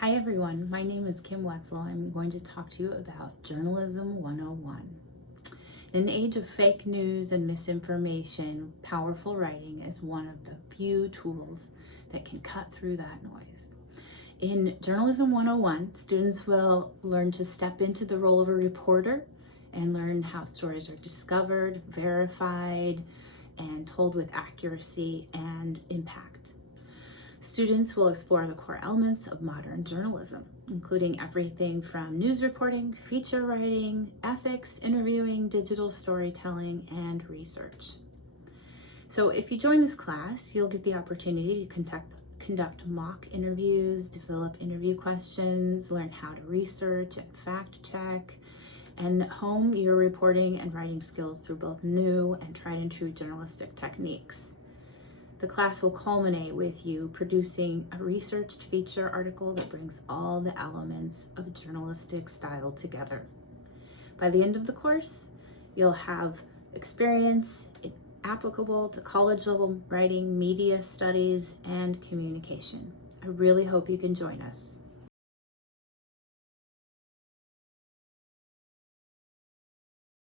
Hi everyone, my name is Kim Wetzel. I'm going to talk to you about Journalism 101. In an age of fake news and misinformation, powerful writing is one of the few tools that can cut through that noise. In Journalism 101, students will learn to step into the role of a reporter and learn how stories are discovered, verified, and told with accuracy and impact. Students will explore the core elements of modern journalism, including everything from news reporting, feature writing, ethics, interviewing, digital storytelling, and research. So if you join this class, you'll get the opportunity to conduct mock interviews, develop interview questions, learn how to research and fact check, and hone your reporting and writing skills through both new and tried and true journalistic techniques. The class will culminate with you producing a researched feature article that brings all the elements of journalistic style together. By the end of the course, you'll have experience applicable to college level writing, media studies, and communication. I really hope you can join us.